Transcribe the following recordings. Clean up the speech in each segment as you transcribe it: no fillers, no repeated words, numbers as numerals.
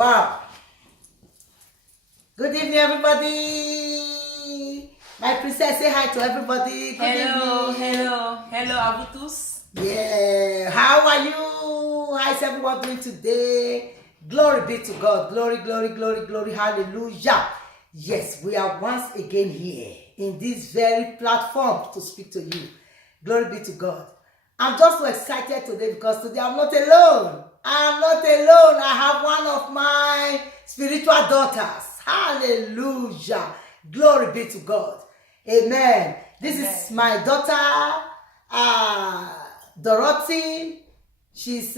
Wow. Good evening, everybody. My princess, say hi to everybody. Good evening. Hello à vous tous. Yeah. How are you? How is everyone doing today? Glory be to God. Glory, glory, glory, glory. Hallelujah. Yes, we are once again here in this very platform to speak to you. Glory be to God. I'm just so excited today because today I'm not alone. I'm not alone. I have one of my spiritual daughters. Hallelujah. Glory be to God. Amen. This is my daughter, Dorothy. She's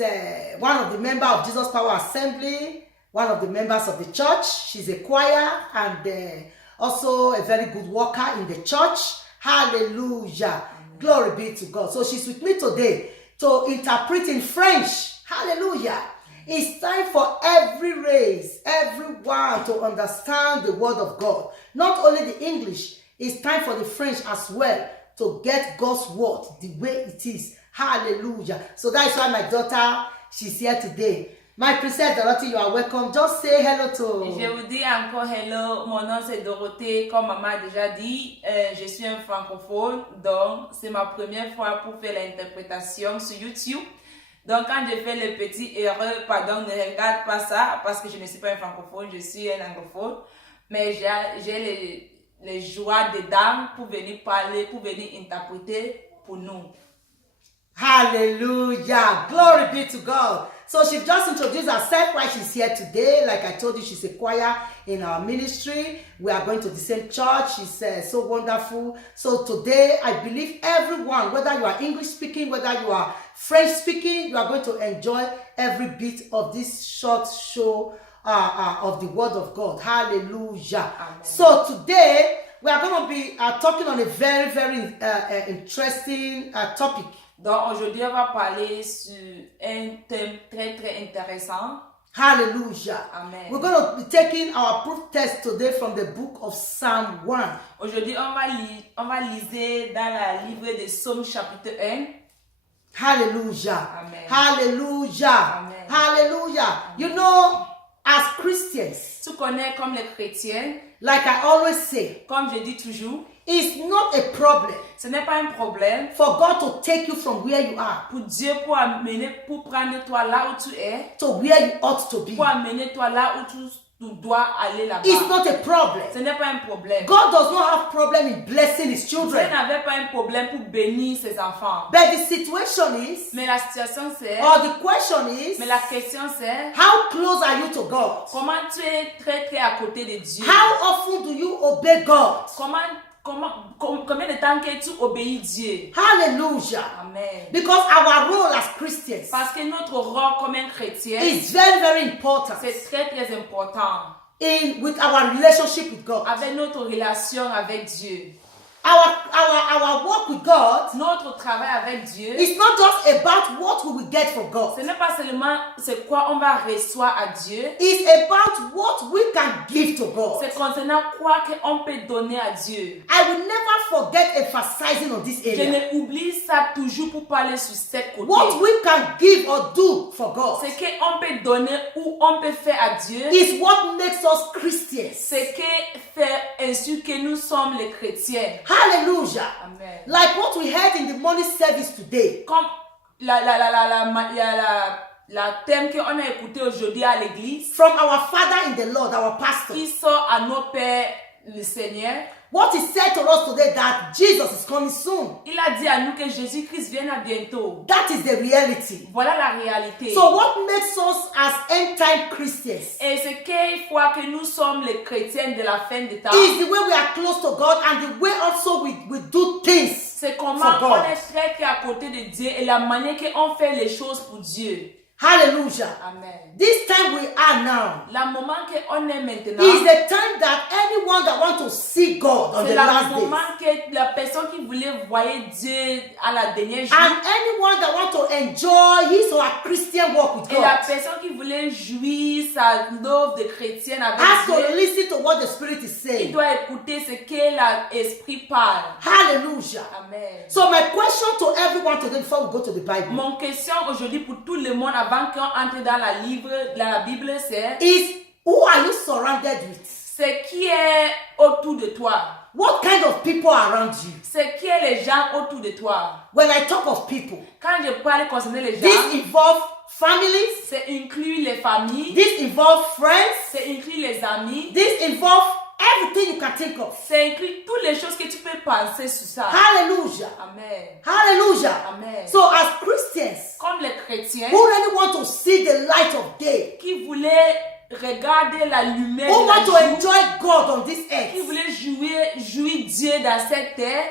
one of the members of Jesus Power Assembly, one of the members of the church. She's a choir and also a very good worker in the church. Hallelujah. Glory be to God. So she's with me today to interpret in French. Hallelujah. It's time for every race, everyone to understand the word of God. Not only the English, it's time for the French as well to get God's word the way it is. Hallelujah. So that is why my daughter, she's here today. My princess Dorothy, you are welcome. Just say hello to... Je vous dis encore hello. Mon nom c'est Dorothée. Comme maman a déjà dit, je suis un francophone. Donc, c'est ma première fois pour faire l'interprétation sur YouTube. Donc, quand je fais les petites erreurs, pardon, ne regarde pas ça parce que je ne suis pas un francophone, je suis un anglophone. Mais j'ai les joies des dames pour venir parler, pour venir interpréter pour nous. Hallelujah. Glory be to God. So she just introduced herself why she's here today. Like I told you, she's a choir in our ministry. We are going to the same church. She's so wonderful. So today, I believe everyone, whether you are English speaking, whether you are French speaking, you are going to enjoy every bit of this short show of the Word of God. Hallelujah. Amen. So today, we are going to be talking on a very, very interesting topic. Donc aujourd'hui, on va parler sur un thème très très intéressant. Hallelujah. Amen. We're going to be taking our proof text today from the book of Psalm 1. Aujourd'hui, on va liser dans la livre de Psaume chapitre 1. Hallelujah. Amen. Hallelujah. Amen. Hallelujah. Amen. You know, as Christians, Tu connais comme les chrétiens, like I always say, comme je dis toujours, it's not a problem ce n'est pas un problème for God to take you from where you are pour Dieu pour prendre toi là où tu es, to where you ought to be. pour amener toi là où tu dois aller là-bas. It's not a problem. Ce n'est pas un problème. God does not have problem in blessing his Dieu children. n'avait pas un problème pour bénir ses enfants. But the situation is, Mais la situation c'est, or the question is, mais la question c'est, how close are you to God? comment tu es très très à côté de Dieu? How often do you obey God? Combien de temps que tu obéis Dieu? Hallelujah. Amen. Because our role as Christians Parce que notre rôle comme un chrétien, is very, very important c'est très très important with our relationship with God. avec notre relation avec Dieu. Our work with God Notre travail avec Dieu, is not just about what we will get from God. ce n'est pas seulement c'est quoi on va recevoir à Dieu, It's about what we can give to God. c'est concernant quoi qu'on peut donner à Dieu. I will never forget emphasizing on this Je area. n'oublie ça toujours pour parler sur cette côté. What we can give or do for God Ce qu'on peut donner ou on peut faire à Dieu, is what makes us Christians. c'est que fait ainsi que nous sommes les chrétiens. Hallelujah. Amen. Like what we heard in the morning service today. Comme la thème qu'on a écouté aujourd'hui à l'église, From our Father in the Lord, our pastor. qui sort à nos pères le Seigneur. What is said to us today that Jesus is coming soon. Il a dit à nous que Jésus-Christ vienne à bientôt. That is the reality. Voilà la réalité. So what makes us as end-time Christians Et ce qu'il faut que nous sommes les chrétiens de la fin des temps, is the way we are close to God and the way also we do things. c'est comment for God. on est très très à côté de Dieu et la manière qu'on fait les choses pour Dieu. Hallelujah. Amen. This time we are now La moment qu'on est maintenant, is the time that anyone that wants to see God on c'est the le last moment days que la personne qui voulait voir Dieu à la dernière jour, and anyone that wants to enjoy his or her Christian walk with et la God personne qui voulait jouir sa love de chrétienne avec has to Dieu, listen to what the Spirit is il saying. doit écouter ce que l'Esprit parle. Hallelujah. Amen. So my question to everyone today before we go to the Bible Mon question aujourd'hui pour tout le monde avant avant qu'on entre dans la Bible, c'est who are you surrounded with? c'est qui est autour de toi. What kind of people are around you? C'est qui est les gens autour de toi. When I talk of people, Quand je parle concernant les gens, this involves families, c'est inclure les familles, this involves friends, c'est inclure les amis, this involves everything you can think of. c'est inclure toutes les choses que tu peux penser sur ça. Hallelujah. Amen. Hallelujah. Amen. So as Christians Comme les chrétiens who really want to see the light of day, qui voulaient regarder la lumière who de la want to jour, enjoy God on this qui earth, voulaient jouir Dieu dans cette terre,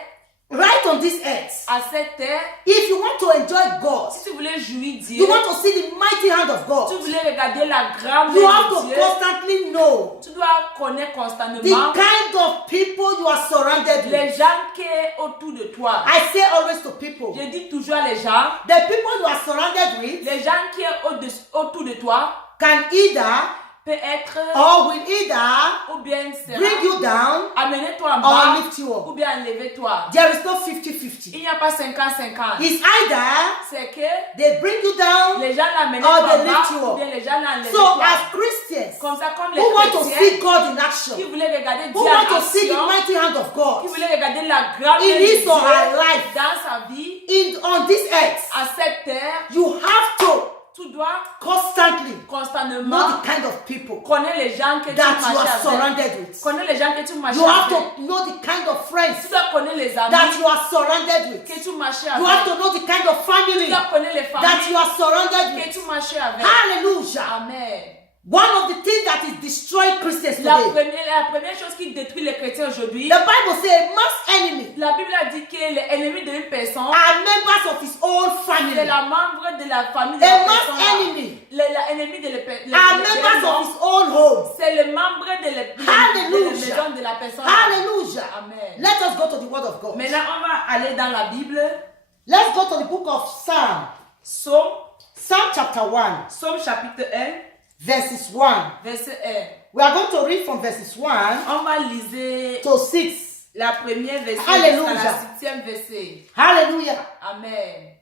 right on this earth, à cette terre, if you want to enjoy God, si tu voulais jouir Dieu, you want to see the mighty hand of tu God, voulais regarder la grande you main have de to Dieu, constantly know tu dois connaître the constamment kind of people you are surrounded with. les gens qui sont autour de toi. I say always to people, Je dis toujours à les gens, the people you are surrounded with les gens qui sont autour de toi can either peut être or will either ou bien sera bring you down amener toi en or bas lift you up. ou bien enlever toi. There is no 50-50. Il n'y a pas 50-50. It's either C'est que they bring you down. les gens l'amènent or toi they en lift you bas ou up. bien les gens l'enlèvent So toi. as Christians Comme ça, comme les who want to see chrétiens God in action, qui voulaient regarder Dieu who en want to see the action, mighty hand of qui God voulaient regarder la grande in main de his or her Dieu life dans sa vie, on this earth, à cette terre, you have to tu dois constantly know constamment the kind of people connaître les gens que tu that you marches are avec. surrounded with. Connais les gens que tu marches You have avec. to know the kind of friends Tu dois connaître les amis that you are surrounded with. que tu marches You have avec. to know the kind of Tu family dois connaître les that you familles are surrounded que with. tu marches avec. Hallelujah. Amen. One of the things that is destroying Christians La today, première chose qui détruit les chrétiens aujourd'hui, the Bible says a man's enemy la Bible a dit que les ennemis d'une personne, are members of his own c'est family. la membre de la famille de A la man's personne. enemy L'ennemi de are members of his own home. c'est le membre de la Hallelujah. maison de la personne. Hallelujah. Amen. Let us go to the word of God. Maintenant, on va aller dans la Bible. Let's go to the book of Psalm. Psalm chapter 1, Psaume chapitre 1, verses 1. verset 1. We are going to read from verses 1 On va lire to 6. la première verset Alléluia. jusqu'à la 6e verset. Hallelujah. Amen.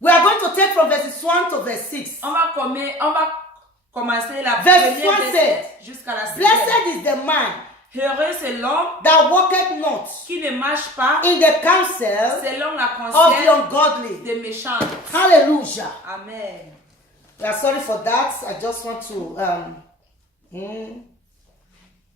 We are going to take from verses 1 to verse 6. On va commencer la Verse première 1 verset jusqu'à la 6e. Blessed is the man Heureux c'est l'homme that walketh not qui ne marche pas in the counsel selon la of the conseil ungodly. des méchants. Hallelujah. Amen. We are sorry for that. I just want to.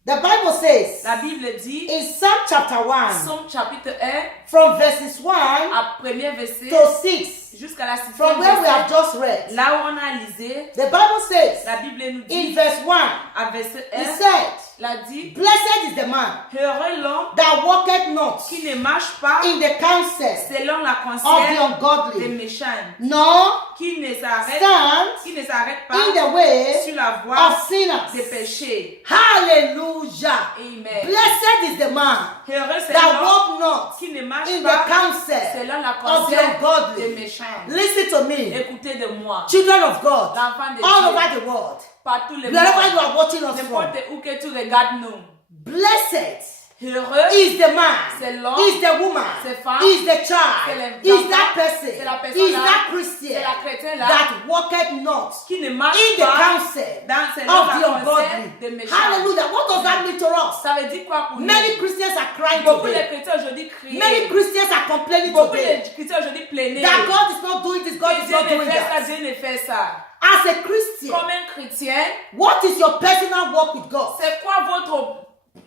The Bible says La Bible dit, in Psalm chapter 1, Psaume chapitre 1, from verses 1 à premier verset to 6, jusqu'à la 6e from where we have verset, just read, là où on a lisé, the Bible says la Bible nous in dit, verse 1, à verset it 1, said, l'a dit, Blessed is the man heureux l'homme that walketh not qui ne marche pas in the counsel selon la of the conseil des ungodly, méchants, nor qui ne s'arrête stand pas in the way sur la voie of sinners. des péchés. Hallelujah. Amen. Blessed is the man Heureux c'est that l'homme walk not qui ne marche in the pas counsel selon la of the conseil des ungodly. méchants. Listen to me, Écoutez de moi, children of God, l'enfant de all Dieu, over the world, partout le wherever you monde, are watching us from, n'importe où que tu regardes nous. blessed Heureux is the man, c'est l'homme, is the woman, c'est femme, is the c'est child, l'enfant, is that person, c'est la personne is là, that c'est Christian la chrétienne là, that walketh not qui ne marche in the pas counsel dans selon of la the conseil des ungodly. méchants. Hallelujah. What does that mean to us? Ça veut dire quoi pour nous? Many Christians are crying Beaucoup de today. chrétiens aujourd'hui crient. Many Christians are complaining Beaucoup today de chrétiens aujourd'hui plaignent. that God is not doing this, God Que is Dieu not ne doing fait ça, that. Dieu ne fait ça. As a Christian, Comme un chrétien, what is your personal walk with God? c'est quoi votre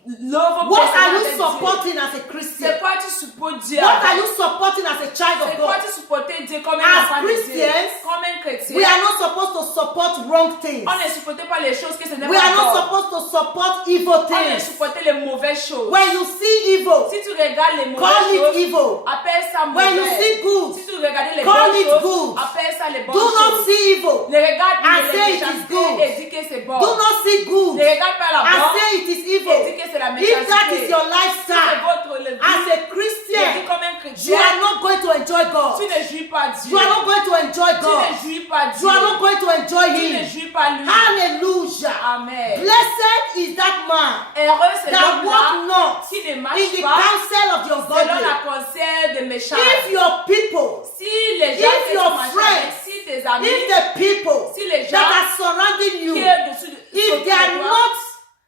love What are personnel you avec Dieu? supporting as a Christian? C'est quoi tu supportes Dieu? What are avec? you supporting as a child of C'est quoi God? tu supportes Dieu comme As un enfant de Dieu? Christians, Comme un chrétien. We are not supposed to support wrong things. On ne supporte pas les choses que ce n'est We are pas not bon. supposed to support evil On ne things. supporte les mauvaises choses. When you see evil, Si tu regardes les call mauvaises it choses, evil. appelle ça When you mauvais. see good, Si tu regardes les call bonnes it choses, good. appelle ça les bonnes Do not choses. see evil. Les regarde and les say it is méchancetés good. et dis que c'est bon. Do not see good Ne regarde pas la and bonne say it is et dis evil. que c'est la If that méchanceté. is your C'est lifestyle, votre le as a vie. Christian, Comme un you chrétien, are not going to enjoy God. tu ne jouis pas Dieu. You are not going to enjoy Tu God. ne jouis pas You Dieu, are not going to enjoy tu ne him. jouis pas lui. Hallelujah. Amen. Blessed is that man Heureux c'est that l'homme-là walk not qui ne in marche the pas counsel of the selon ungodly. la conseil de méchants. If your people, Si les gens if que your tu marches friends, avec, si tes amis, if the people si les gens that are surrounding qui you, est dessus de if they are not,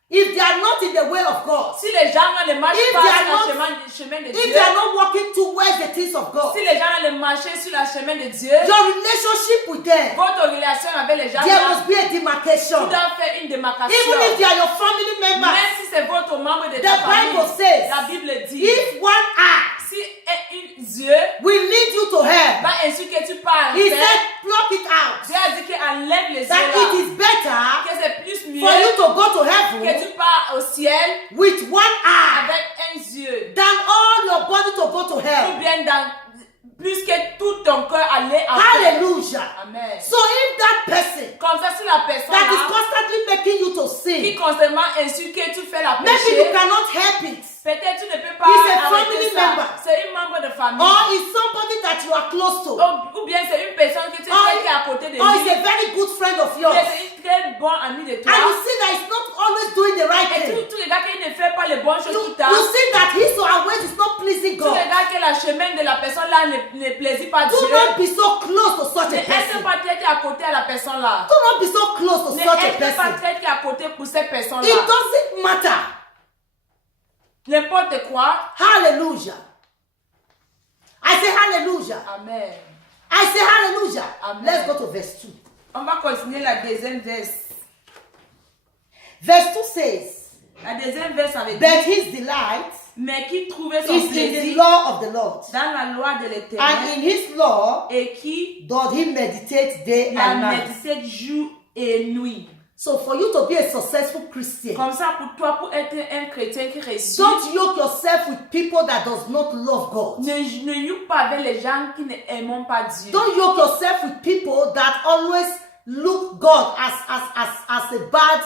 if they are not in the way of God, si les gens ne marchent if pas they are sur not- le chemin de if Dieu, they are not walking towards the things of God, si les gens ne marchent sur le chemin de Dieu, your relationship with them, votre relation avec les gens there doit, must be a demarcation. doit faire une démarcation. Even if they are your family members, Même si c'est votre membre de the ta famille, Bible says, la Bible dit, if one eye si un yeux will lead you to hell, va ainsi que tu parles, he said, pluck it out. Dieu a dit qu'enlève les yeux That là, it is better que c'est plus mieux for you to go to que heaven tu pars au ciel with one eye avec un yeux, than all your body to go to ou hell. bien dans plus que tout ton cœur aller en paix. Hallelujah. Amen. So if that person Comme ça, si la personne that is là, constantly making you to qui sin, constamment insulte que tu fais la maybe you péché, cannot help it, peut-être tu ne peux pas He's a arrêter family ça. member. C'est un membre de famille. or is somebody that you are close to, Ou bien c'est une personne que tu or, sais qui est à côté de or is lui. a very good friend of yours, C'est une très bonne amie de toi. and you see that he's not always doing the right Et thing. tu regardes qu'il ne fait pas les bonnes choses You, tout le temps. you see that his or her ways is not pleasing Tu God. regardes que la chemin de la personne là ne plaisait pas Do Dieu. not be so close to such Ne a reste person. pas traité à côté à la personne là. Do not be so close to Ne such a reste pas person. traité à côté pour cette personne It là. doesn't matter. N'importe quoi. Hallelujah. I say hallelujah. Amen. I say hallelujah. Amen. Let's go to verse 2. On va continuer la deuxième verse. Verse 2 says, La deuxième verse avait dit, but his delight mais qui trouvait son is in the plaisir law of the Lord, dans la loi de and l'Éternel in his law et qui doth he meditate day la and night. médite jour et nuit. So for you to be a successful Christian, Comme ça, pour toi, pour être un chrétien qui réussit, don't yoke yourself with people that does not love God. ne youe pas avec les gens qui n'aiment pas Dieu. Don't yoke yourself with people that always look God as a bad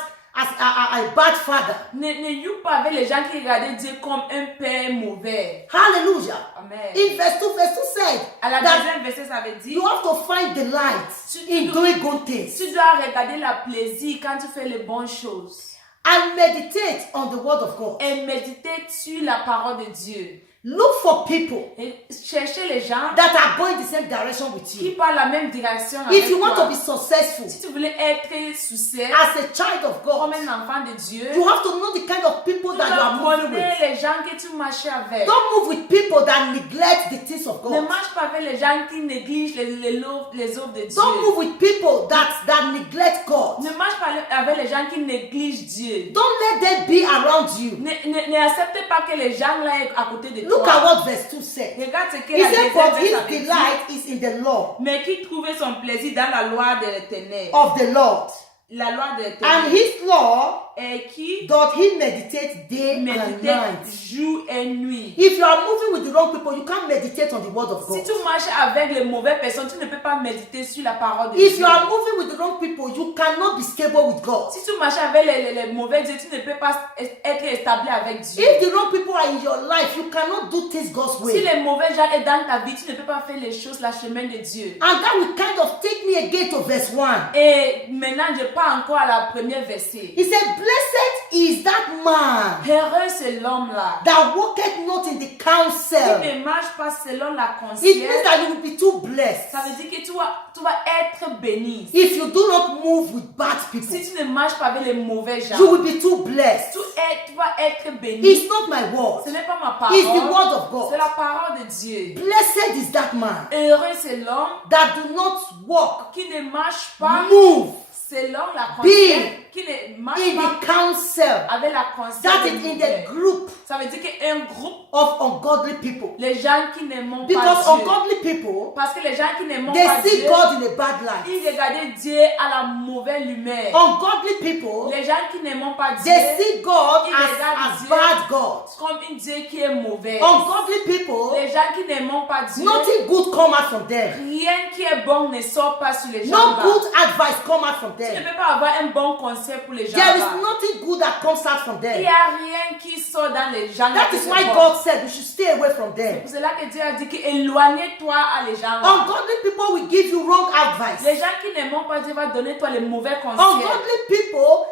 father. Ne youe pas avec les gens qui regardent Dieu comme un père mauvais. Hallelujah. Amen. In verse 2 said À la that deuxième verset, ça veut dire, you have to find delight in doing good things tu dois regarder la plaisir quand tu fais les bonnes choses. and meditate on the word of God. Et méditer sur la parole de Dieu. Look for people Et chercher les gens that are going the same direction with qui you. parlent la même direction avec If you want toi. to be successful Si tu voulais être succès as a child of comme God, un enfant de Dieu, you have to know the kind of people tu that you are dois moving connaître with. les gens que tu marches avec. Don't move with people that neglect the things of Ne God. marche pas avec les gens qui négligent les œuvres de Dieu. Don't move with people that neglect God. Ne marche pas avec les gens qui négligent Dieu. Don't let them be around you. N'acceptez pas que les gens là à côté de Look toi. at what verse 2 said. Regarde ce que He la said, deuxième but verset his avait dit. delight is in the law Mais qui trouvait son plaisir dans la loi de l'Éternel. of the Lord, La loi de and l'Éternel. his law Et qui doth he meditate day and médite night. jour et nuit. If you are moving with the wrong people, you can't meditate on the word of Si God. tu marches avec les mauvaises personnes, tu ne peux pas méditer sur la parole de If Dieu. you are moving with the wrong people, you cannot be stable with God. Si tu marches avec les mauvais dieux, tu ne peux pas être établi avec Dieu. If the wrong people are in your life, you cannot do things God's Si way. les mauvais gens sont dans ta vie, tu ne peux pas faire les choses la chemin de Dieu. And that will kind of take me again to verse 1. Et maintenant, je pars encore à la première verset. He said, blessed is that man Heureux c'est l'homme là that walketh not in the qui counsel. ne marche pas selon la It conscience. means that you will be too blessed Ça veut dire que tu vas être béni. if you do not move with bad people. Si tu ne marches pas avec les mauvais gens, You will be too blessed. tu vas être béni. It's not my word. Ce n'est pas ma parole. It's the word of C'est God. la parole de Dieu. Blessed is that man Heureux c'est l'homme that do not walk, qui ne marche pas move selon la Be conscience, qui ne marche in pas the counsel. avec la conscience. That des is in mauvais. the group Ça veut dire qu'un groupe, of ungodly people. les gens qui n'aiment Because pas Dieu. ungodly people, Parce que les gens qui n'aiment they pas see Dieu, God in a bad light. ils regardent Dieu à la mauvaise lumière. Ungodly people, Les gens qui n'aiment pas Dieu, they see God Ils regardent as Dieu bad God. comme un Dieu qui est mauvais. Ungodly people, Les gens qui n'aiment pas Dieu, nothing good come out from them. rien qui est bon ne sort pas sur les gens No là. good advice come out from Tu ne them. peux pas avoir un bon conseil pour les gens There is là. nothing good that comes out from Il n'y them. a rien qui sort dans les les gens. That is why God said we should stay away from them. C'est pour cela que Dieu a dit que éloignez-toi à les gens là. Ungodly people will give you wrong advice. Les gens qui n'aiment pas Dieu va donner toi les mauvais conseils. Ungodly people,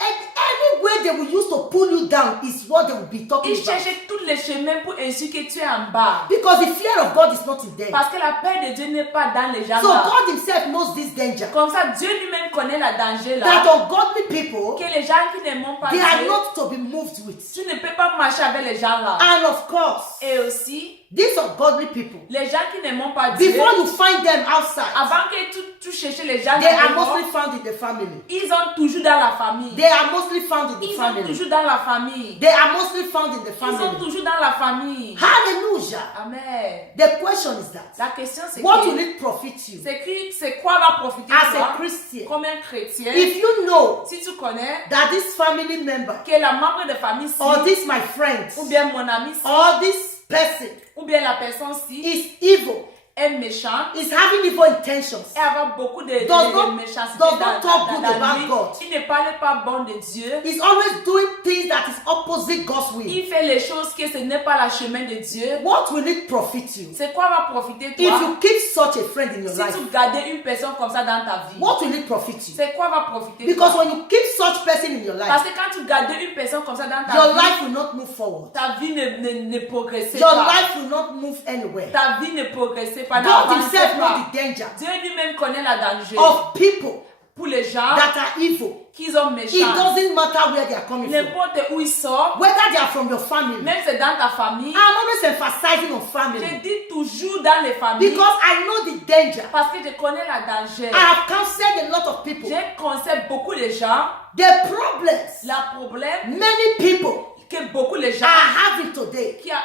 any way they will use to pull you down is what they will be talking Ils about. cherchent tous les chemins pour ainsi que tu es en bas. Because the fear of God is not in them. Parce que la peur de Dieu n'est pas dans les gens So là. God himself knows this danger. Comme ça, Dieu lui-même connaît la danger là. That ungodly people, Que les gens qui n'aiment pas they are Dieu, not to be moved with. tu ne peux pas marcher avec les gens là. And of course, Et aussi, these ungodly people, les gens qui n'aiment pas Dieu, before you find them outside, avant que tu cherches les gens they are dehors, mostly found in the family. ils sont toujours dans la famille. They are mostly found in the Ils sont family. toujours dans la famille. They are mostly found in the Ils sont family. toujours dans la famille. Hallelujah. Amen. The question is that, La question c'est what will que it profit you c'est quoi va profiter as toi a Christian comme un chrétien if you know si tu connais that this family member que la membre de famille or ci this my friend ou bien mon ami ci or this person ou bien la personne ci is evil, est méchant is having evil intentions, et avoir beaucoup de méchanceté does not talk good dans about lui. God. Il ne parle pas bon de Dieu. is always doing things that is opposite God's will, Il fait les choses que ce n'est pas la chemin de Dieu. what will it profit you C'est quoi va profiter if toi you keep such a friend in your si life? tu gardes une personne comme ça dans ta vie? What will it profit you? C'est quoi va profiter Because toi? when you keep such person in your Parce life, que quand tu gardes une personne comme ça dans ta your vie, life will not move forward. ta vie ne progresse Your pas. life will not move anywhere. Ta vie ne progresse pas. God n'avance himself knows pas. the danger Dieu lui-même connaît la danger of people pour les gens that are evil. qui sont It méchants. doesn't matter where they are coming from. N'importe où ils sortent, Whether they are from your family. même c'est dans ta famille, I'm always emphasizing on je family. dis toujours dans les familles Because I know the danger. parce que je connais la danger. I have counseled a lot of people. J'ai conseillé beaucoup de gens. The problems Le problème many people que beaucoup de gens are having today qui a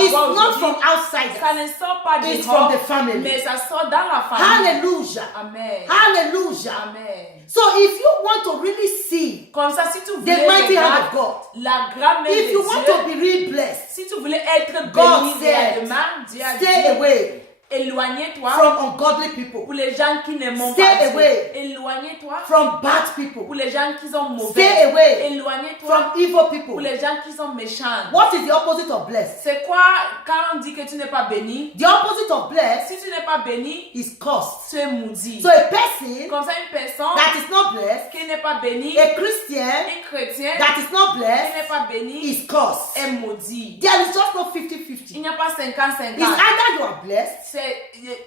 is avoir not aujourd'hui, from outside. ça ne sort pas It's dehors, from the family. mais ça sort dans la famille. Hallelujah. Amen. Hallelujah. Amen. So if you want to really see Comme ça, si tu the voulais mighty hand of regarder God, la grande main if you de want Dieu, to be really blessed, si tu voulais être God béni said, réellement, Dieu a stay dit, away éloignez-toi from ungodly people, pour les gens qui ne m'ont Stay pas away. Dieu. Éloignez-toi from bad people, pour les gens qui sont mauvais. Stay away Éloignez-toi from evil pour people. les gens qui sont méchants. What is the opposite of blessed? C'est quoi quand on dit que tu n'es pas béni? The opposite of blessed Si tu n'es pas béni, is cursed. tu es maudit. So a person Comme ça, une personne that is not blessed, qui n'est pas bénie, a Christian un chrétien that is not qui blessed, n'est pas béni, is cursed. est maudit. There is just no Il 50-50. n'y a pas 50-50. It's either you are blessed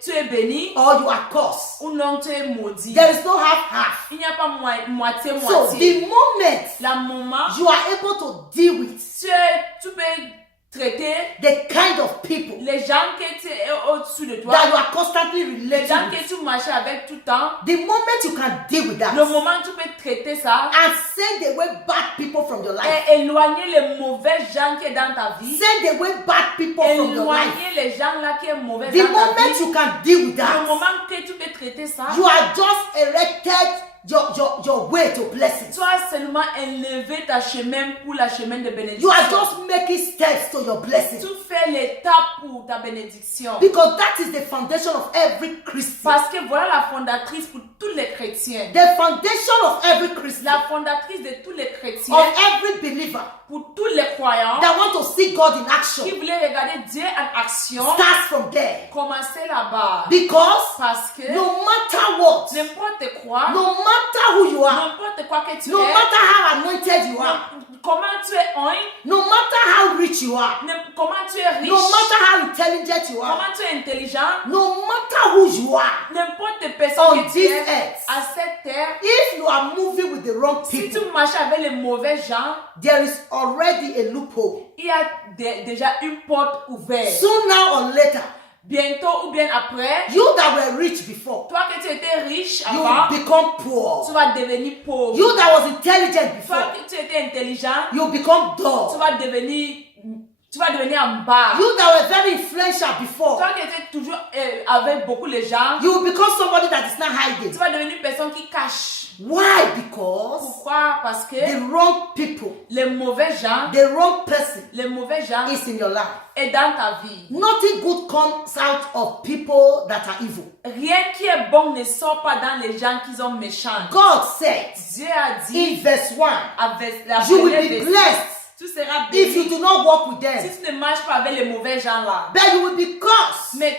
Tu es béni or you are cursed. ou non, tu es maudit. There is no half-half. Il n'y a pas So moitié-moitié. the moment La moment, you are able to deal with tu peux traiter the kind of people les gens qui sont au-dessus de toi, that you are constantly les gens relating with, que tu marches avec tout le temps, the moment you can deal with that le moment où tu peux traiter ça and send away bad people from your life, et éloigner les mauvais gens qui sont dans ta vie, send away bad people from your life, éloigner les gens là qui sont mauvais the dans ta moment vie, you can deal with le that, moment que tu peux traiter ça, you are just erected your way to blessing. tu as seulement élevé ta chemin pour la chemin de You bénédiction. are just making steps to your blessing. Tu fais l'étape pour ta bénédiction. Because that is the foundation of every Christian. Parce que voilà la fondatrice pour tous les chrétiens. The foundation of every Christian, La fondatrice de tous les chrétiens, of every believer pour tous les croyants that want to see God in qui action, voulaient regarder Dieu en action, starts from there. commencez là-bas. Because Parce que no matter what, n'importe quoi, no matter who you are, n'importe quoi que tu no es, matter how anointed you are, comment tu es un, no matter how rich you are, comment tu es riche, no matter how intelligent you are, comment tu es intelligent, no matter who you are, n'importe personne on que tu this es earth, à cette terre, if you are moving with the wrong si tu people, marches avec les mauvais gens, there is already a loophole. il y a déjà une porte ouverte. Sooner or later, Bientôt ou bien après, you that were rich before, toi que tu étais riche you avant, become poor. tu vas devenir pauvre. You that was intelligent Toi before, que tu étais intelligent, you become tu dull. vas devenir en bas. You that were very influential before, Toi qui étais toujours avec beaucoup de gens, you will become somebody that is not tu hiding. vas devenir une personne qui cache. Why? Because Pourquoi? Parce que the wrong people, les mauvais gens, the wrong person les mauvais gens is in your life. est dans ta vie. Nothing good comes out of people that are evil. Rien qui est bon ne sort pas dans les gens qui sont méchants. God said Dieu a in dit verse 1, avec la you will première be verset, blessed tu seras if you béni. do not walk with Si them. tu ne marches pas avec les mauvais gens là, But you will be cursed mais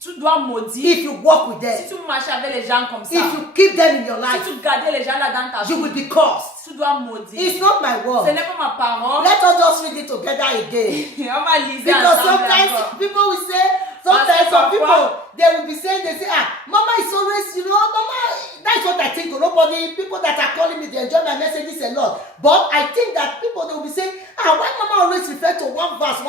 tu dois maudire. if you walk with Si them. tu marches avec les gens comme ça, If you keep them in your si life, tu gardes les gens là dans ta you will vie, be cursed. tu dois maudire. It's not my Ce word. n'est pas ma parole. Let us just read it together again. On va lire Because ensemble sometimes encore. people will say, sometimes some people, they will be saying, they say, Mama is always, Mama, that's what I think. Nobody, people that are calling me, they enjoy my messages a lot. But I think that people, they will be saying, why Mama always refer to one verse,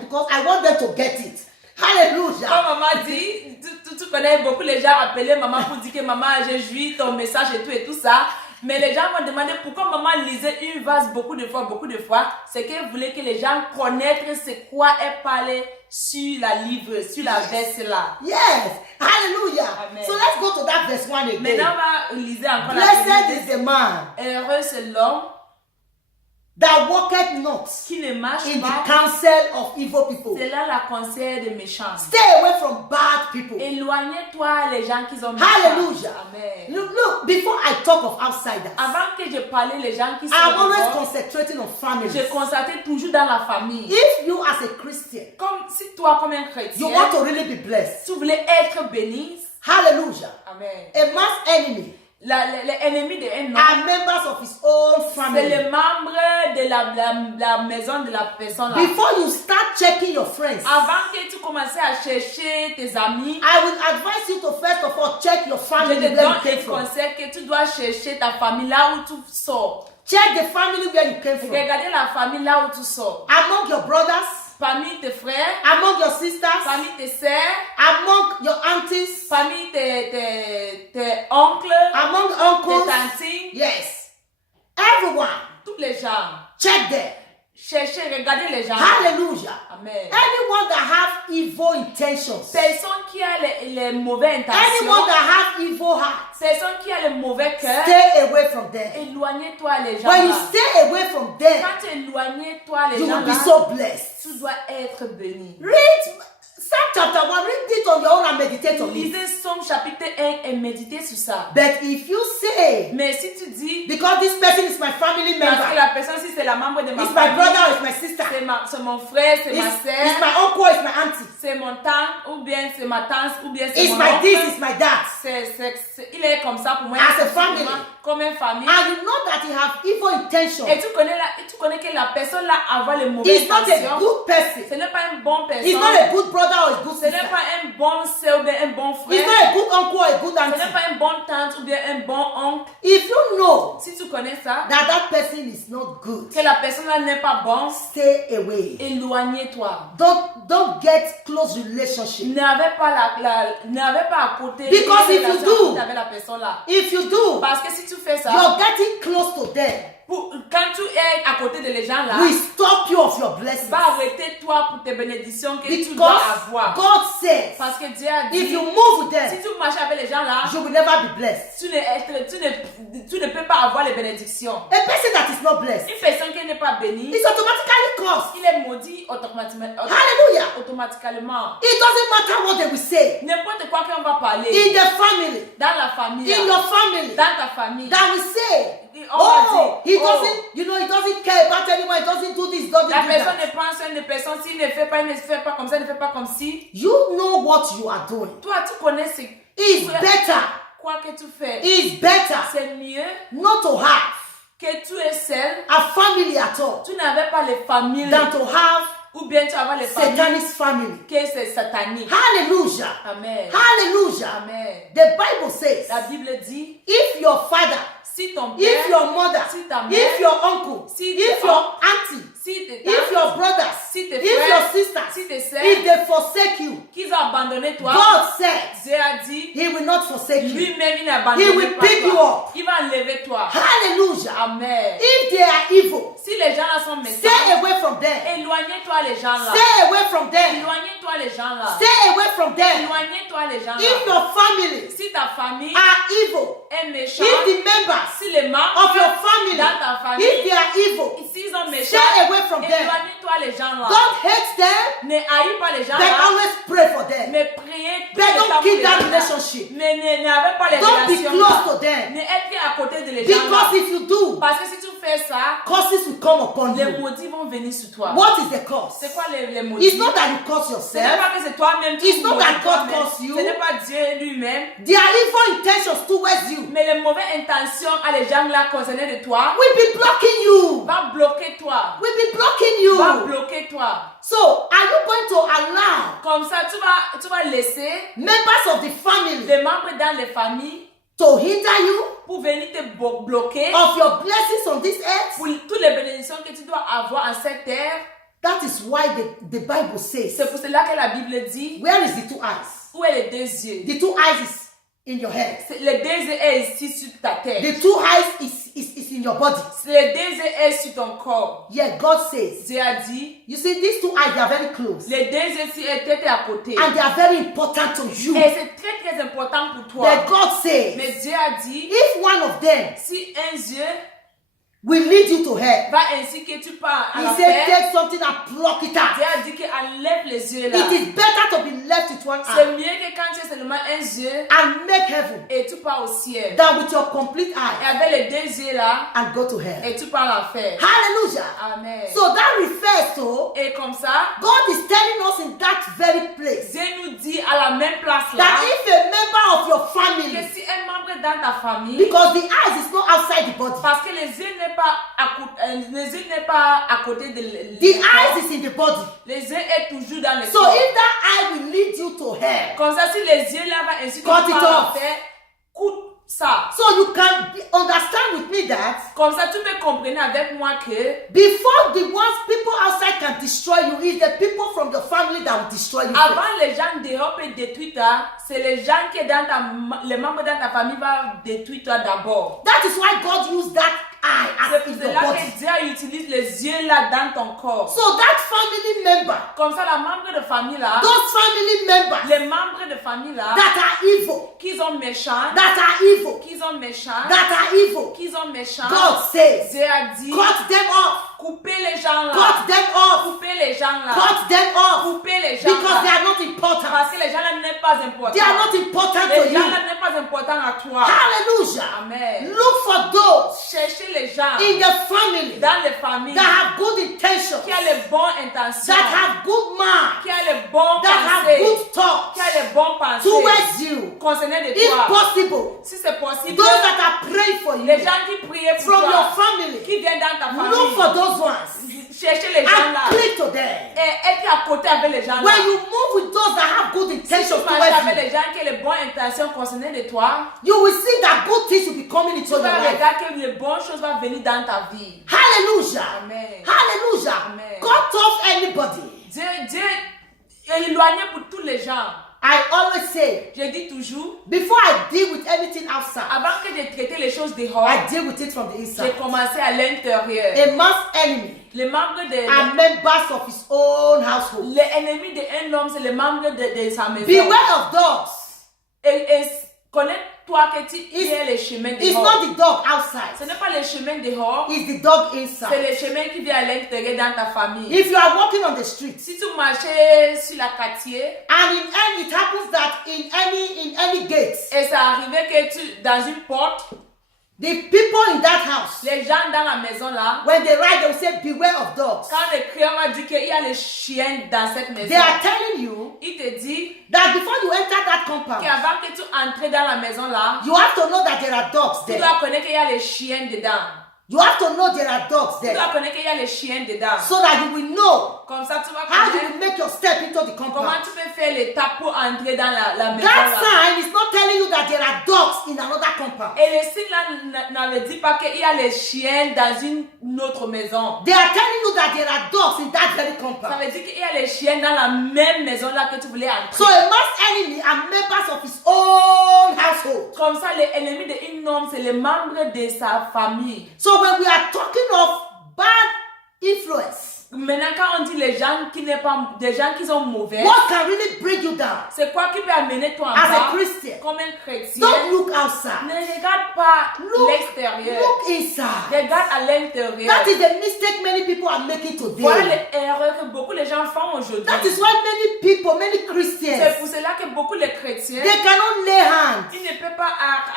because I want them to get it. Hallelujah. Comme maman dit, tu connais beaucoup les gens appelés maman pour dire que maman, j'ai joui ton message et tout ça. Mais les gens m'ont demandé pourquoi maman lisait une verse beaucoup de fois. C'est qu'elle voulait que les gens connaissent c'est quoi elle parlait sur la livre, sur la verse là. Yes. Hallelujah. Amen. So let's go to that verse 1 again. Maintenant, on va lire encore Blessed la is the man Heureux c'est l'homme that walketh not qui ne marche in the pas counsel of evil people. c'est là la conseil des méchants. Stay away from bad people. Éloignez-toi les gens qui sont méchants. Hallelujah. Amen. Look, before I talk of outsiders, Avant que je parlais les gens qui sont I'm always dehors, concentrating on families. je constatais toujours dans la famille. If you as a Christian, Comme si toi, comme un you chrétien, want to really be blessed, tu voulais être béni. hallelujah. Amen. A man's enemy L'ennemi de un homme, are members of his own c'est family. les membres de la maison de la personne. Là. Before you start checking your friends, Avant que tu commences à chercher tes amis, I would advise you to first of all check your je family te where you donne came un from. conseil que tu dois chercher ta famille là où tu sors. Check the family where you came from. Regardez la famille là où tu sors. Among your brothers, Famille tes frères, among your sisters, famille tes sœurs, among your aunties, famille tes oncles, among tes uncles. tantes, Yes. Everyone, tous les gens. check them. Cherchez, regardez les gens. Hallelujah. Amen. Anyone that have evil intentions, Personne qui a les mauvaises anyone intentions, that have evil hearts, personne qui a le mauvais cœur, stay away from them. éloignez-toi les gens When you là. stay away from them, Quand tu éloignes-toi les you gens will be là, so blessed. tu dois être béni. Read Psalm chapter 1, read it on your own and meditate on it. Lisez Somme chapitre 1 et méditez sur ça. But if you say, Mais si tu dis, because this person is my family parce que member, la personne, si c'est la membre de ma it's my famille, brother or it's my sister, c'est mon frère, c'est ma it's soeur, my uncle or it's my auntie, c'est mon tante, ou bien c'est ma tante, ou bien c'est it's mon my this, oncle. it's my that. Il est comme ça pour moi. As a family. Comme une famille. And you know that he have evil intentions. Et tu connais que la personne là a les mauvaises He's not a intentions. good person. Ce n'est pas une bonne personne. He's not a good brother or a good Ce n'est sister. pas un bon soeur ou bien un bon frère. He's not a good uncle or a good Ce n'est auntie. pas une bonne tante ou bien un bon oncle. If you know Si tu connais ça, that that person is not good, que la personne là n'est pas bonne, stay away. éloignez-toi. Don't get close relationship. N'avez pas à côté Because de if you relation do, avec la personne là. If you do, Parce que si tu fais ça, you're getting close to them. quand tu es à côté de les gens là, We stop you of your blessings. va arrêter toi pour tes bénédictions que tu dois Because avoir. God says, Parce que Dieu a if dit, you move with si them, tu marches avec les gens là, you will never be blessed. tu ne peux pas avoir les bénédictions. A person that is not blessed Une personne qui n'est pas bénie, is automatically cursed. il est maudit automatiquement. Hallelujah. Automatiquement. It doesn't matter what they will say. N'importe quoi qu'on va parler In the family, dans la famille, in your family, dans ta famille, that will say, on va oh, dire, he doesn't, he doesn't care about anyone, he doesn't do this, doesn't la do personne that. ne prend soin de personne, s'il ne fait pas, il ne fait pas comme ça, il ne fait pas comme si. You know what you are doing. Toi, tu connais ce It's better. quoi que tu fais. It's better C'est mieux not to have que tu es seul, a family at all tu n'avais pas les familles, than to have ou bien tu avais les familles, Satanist family. que c'est satanique. Hallelujah. Amen. Hallelujah. Amen. The Bible says, La Bible dit, if your father, si ton if père, your mother, si ta mère, if your uncle, si if tes your auntie, si tes if tantes, your brothers, si tes if your frères, sisters, si tes sœurs, if they forsake you, qu'ils ont abandonné toi, God says Dieu a dit, he will not forsake you. lui-même il n'a He abandonné will pas pick you toi. up. Il va enlever toi. Hallelujah. Amen. If they are evil, Si les gens là sont méchants, stay away from them. éloignez-toi les gens là. Stay away from them. Éloignez-toi les gens là. Stay away from them. Éloignez-toi les gens If là. your family Si ta famille are evil, est méchante, if the members si les membres of your family, dans ta famille, if they are evil, s'ils sont méchants, stay away from them. éloignez-toi les gens là. Don't hate them, Ne haïs pas les gens but là, always pray for them. mais priez tout But le don't temps pour keep les that gens là. relationship. Mais n'avez pas les Don't be relations close là. to them. Ne être à côté de les gens là. Because if you do, Parce que si tu fais ça, curses will come upon les you. maudits vont venir sur toi. What is the curse? C'est quoi les maudits? It's not that you curse Ce n'est yourself. pas que c'est toi-même qui It's not maudis that God toi-même. curse you. Ce n'est pas Dieu lui-même. Their evil intentions towards you Mais les mauvaises intentions à les gens là concernés de toi will be blocking you. va bloquer toi. Will be blocking Va you. bloquer toi. So, are you going to allow Comme ça, tu vas laisser members of the family les membres dans les familles to hinder you pour venir te bloquer of your blessings on this earth? pour toutes les bénédictions que tu dois avoir en cette terre? That is why the Bible says, C'est pour cela que la Bible dit, where is the two eyes? où est les deux yeux? The two eyes is in your head. Les deux yeux est ici sur ta tête. The two eyes is in your body. Les deux yeux est sur ton corps. Yeah, God says. Dieu a dit, You see, these two eyes, they are very close. les deux yeux étaient à côté. And they are very important to you. Et c'est très très important pour toi. But God says, Mais Dieu a dit, if one of them si un yeux will lead you to hell, va ainsi que tu pars à He la said, paix, take something and pluck it Dieu out. a dit qu'enlève les yeux là. It is better to be left with one C'est eye mieux que quand tu as seulement un yeux and make heaven et tu pars au ciel. than with your complete Et eye avec les deux yeux là, and go to hell. et tu pars à l'enfer. Hallelujah. Amen. So that refers to Et comme ça, God is telling us in that very place Dieu nous dit à la même place that là, if a member of your que family, si un membre dans ta famille, because the eyes is not outside the body, parce que les yeux n'est pas à côté, les yeux n'est pas à côté de the eyes is in the body. les yeux est toujours dans le So corps. if that eye will lead you to hell, Comme ça, si les yeux là va ainsi que Cut tu it pars à off. l'enfer, coupe ça. so you can understand with me that Comme ça, tu peux comprendre avec moi que before the ones people outside can destroy you, it's the people from your family that will destroy you. first. avant les gens dehors peuvent détruire toi, c'est les gens qui dans les membres dans ta famille vont détruire toi d'abord. That is why God used that eye C'est as pour in your cela body. que Dieu utilise les yeux là dans ton corps. So that family member, Comme ça, la membre de famille là, those family members les membres de famille là, that are evil, qui sont méchants, that are evil, qui sont méchants, that are evil, qui sont méchants, God says, Dieu a dit, cut them off, coupez les gens là, cut them off, coupez les gens là, cut them off, coupez les gens because they là, are not important. parce que les gens là n'est pas important. They are not important to Les gens you. là n'est pas important à toi. Hallelujah. Amen. Look for those Cherchez les gens in the family dans les familles that have good intentions, qui a les bonnes intentions, that have good minds, qui a les bons that have pensées, good thoughts qui a les bons pensées towards you. concernant de If toi. possible, Si c'est possible, those that are praying for les you gens qui prient pour from your toi, family, qui viennent dans ta look for famille, those ones cherchez les gens and là cling to them. et être à côté avec les gens là. When you move with those that have good Si intentions tu marches avec towards you, les gens qui ont les bonnes intentions concernant de toi, you will see that good things will be coming into tu your vas life. regarder que les bonnes choses vont venir dans ta vie. Hallelujah. Amen. Hallelujah. Amen. Cut off anybody. Dieu est éloigné pour tous les gens. I always say, Je dis toujours, before I deal with anything outside, avant que de traiter les choses dehors, I deal with it from the j'ai inside. commencé à l'intérieur. A man's enemy Les membres de are members of his own household. l'ennemi d'un homme, c'est les membres de sa maison. Beware of dogs. Et connais-toi que tu es les chemins It's dehors. not the dog Ce outside, n'est pas les chemins dehors, it's the dog c'est inside. les chemins qui viennent à l'intérieur dans ta famille. If you are walking on the street, Si tu marchais sur la quartier and it happens that in any gate, et ça arrivait que tu, dans une porte, the people in that house, les gens dans la maison là, when they ride, they will say, beware of dogs. quand le client m'a dit qu'il y a les chiens dans cette They maison, are telling you il te dit that before you enter that compound, qu'avant que tu entres dans la maison là, you have to know that there are dogs tu there. dois connaître qu'il y a les chiens dedans. You have to know there are dogs Tu there, dois connaître qu'il y a les chiens dedans. so that you will know Comme ça, tu vas how you connaître will make your step into the comment compound. tu peux faire l'étape pour entrer dans la maison That là. sign is not telling you that there are dogs in another compound. Et le signe là n'avait dit pas qu'il y a les chiens dans une autre maison. They are telling you that there are dogs in that very Ça compound. veut dire qu'il y a les chiens dans la même maison là que tu voulais entrer. So a man's enemy are members of his own household. Comme ça, les ennemis d'un homme, c'est les membres de sa famille. So when we are talking of bad influence, Maintenant, quand on dit les gens qui n'est pas, des gens qui sont mauvais, what can really bring you down c'est quoi qui peut amener toi en as a bas Christian? comme un chrétien? Don't look outside. Ne regarde pas l'extérieur. Look inside. Regarde à l'intérieur. That is the mistake many people are making Voilà today. l'erreur que beaucoup de gens font aujourd'hui. That is why many people, many C'est Christians, pour cela que beaucoup de chrétiens, they cannot lay hands ils ne peuvent pas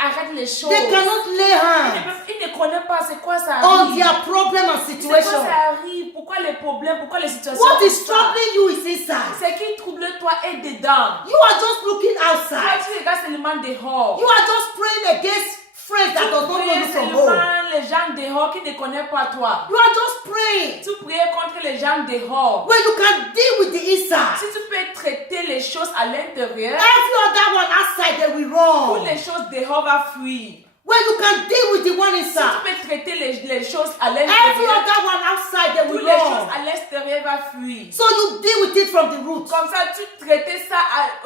arrêter les choses. They cannot lay hands Ils ne connaissent pas c'est quoi ça on arrive. their problem and C'est quoi situation. ça arrive? Pourquoi les problèmes? Pourquoi les situations What comme is ça? troubling you is inside. Ce qui trouble toi est dedans. You are just looking Toi, outside. tu regardes seulement dehors. You are just praying against friends that does not know you Tu from pries home. seulement les gens dehors qui ne connaissent pas toi. You are just praying Tu pries contre les gens dehors. when you can deal with the inside. Si tu peux traiter les choses à l'intérieur, Every other one outside they will toutes run. les choses dehors vont fuir. When you can deal with the one Si tu inside, peux traiter les choses à every l'intérieur, other one outside they toutes will les choses run. à l'extérieur vont fuir. So you deal with it from the root. Comme ça, tu traitais ça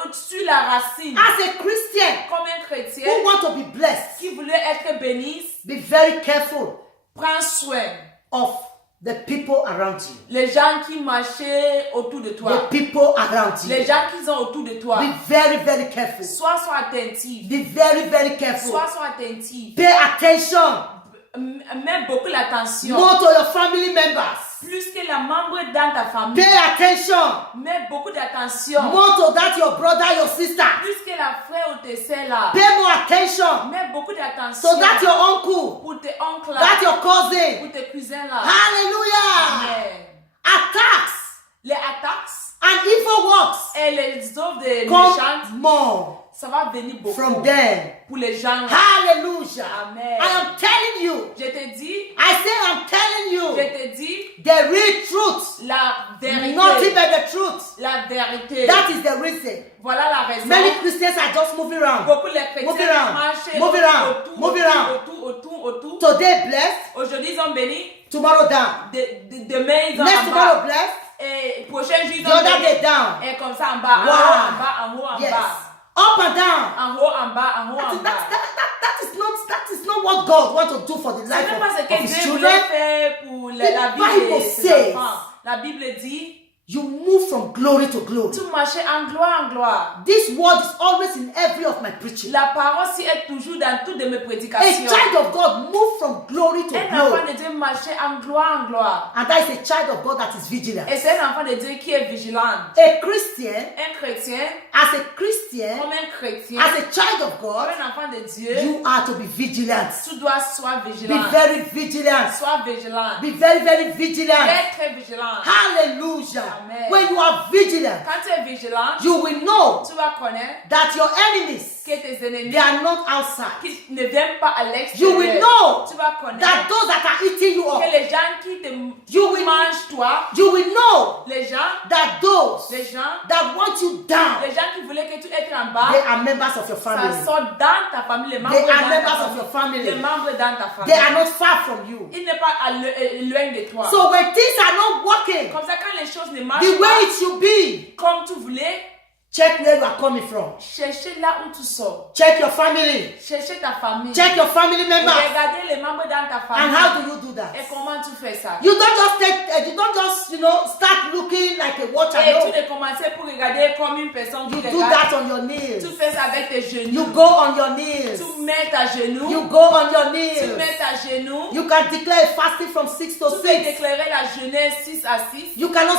au-dessus la racine. As a Christian Comme un chrétien who want to be blessed, qui voulait être béni, be very careful prends soin. of the people around you. Les gens qui marchaient autour de The toi. people around Les you. gens qui sont autour de toi. Be very, very careful. Sois attentif. Be very, very careful. Sois attentif. Pay attention Mets beaucoup l'attention. more to your family members. Plus que les membres dans ta famille. Pay attention Mets beaucoup d'attention. more to that your brother, your sister. Plus que la frère ou tes sœurs là. Pay more attention Mets beaucoup d'attention. so that your uncle, Pour tes oncles là. that your cousin. Pour tes cousins là. Hallelujah. Amen. Attacks Les attaques and evil works et les œuvres de come méchantes, more ça va venir beaucoup from them. pour les gens là. Hallelujah. Amen. I am telling you. Je te dis, I say I'm telling je you te dis the real truth. la vérité. Nothing but the truth. La vérité. That is the reason. Voilà la raison. Many Christians are just moving around. Beaucoup les Move chrétiens around. marchent Move around. autour, Move around. autour. Today blessed, Aujourd'hui, ils ont béni. tomorrow down. Demain, ils ont Next en tomorrow bas. blessed, Et prochain jour, ils the ont other béni. day down. Et comme ça, en bas, Wow. en bas, en haut, en Yes. bas. Up and down. En haut, en bas, en haut, en bas. That is not what God wants to do for the Ce life n'est pas ce of que His Dieu children. voulait faire pour la The vie Bible de ses says- enfants. La Bible dit, You move from glory to glory. tu marches en gloire en gloire. This word is always in every of my preaching. La parole si est toujours dans toutes de mes A prédications. child of God move from glory to Un enfant glory. de Dieu marche en gloire. And that is a child of God that is vigilant. Et c'est un enfant de Dieu qui est vigilant. A Christian, Un chrétien, as a Christian, comme un chrétien, as a child of comme God, un enfant de Dieu, you are to be vigilant. tu dois sois Be vigilant. very vigilant. Sois vigilant. Be very, very vigilant. Très vigilant. Hallelujah. Amen. When you are vigilant, Quand tu es vigilant, you will know tu vas connaître that your enemies, que tes ennemis they are not outside. qui ne viennent pas à You l'extérieur. will know Tu vas connaître that those that are eating you up, que les gens qui te You will- mangent toi, you will know les gens, that those les gens, that want you down, les gens qui voulaient que tu étais en they bas, are members of your ça family. sort dans ta famille, les membres They are dans members ta of your famille, les family. membres dans ta They are famille. not far from you. Il n'est pas loin de toi. So when things are not working Comme ça, quand les choses ne the marchent way pas it should be, comme tu voulais, check where you are coming from. cherchez là où tu sors. Check your family. Cherchez ta famille. Check your family members. Regardez les membres dans ta And famille. how do you do that? Et comment tu fais ça? You don't just take, you don't just, start looking like a watcher. Et tu No. ne commences pour regarder comme une personne qui You do regarde. that on your knees. Tu fais ça avec tes genoux. You go on your knees. Tu mets ta genou. You go on your Tu knees. mets ta genou. You can declare fasting from 6 to Tu peux 6. déclarer la jeunesse 6 à 6. You cannot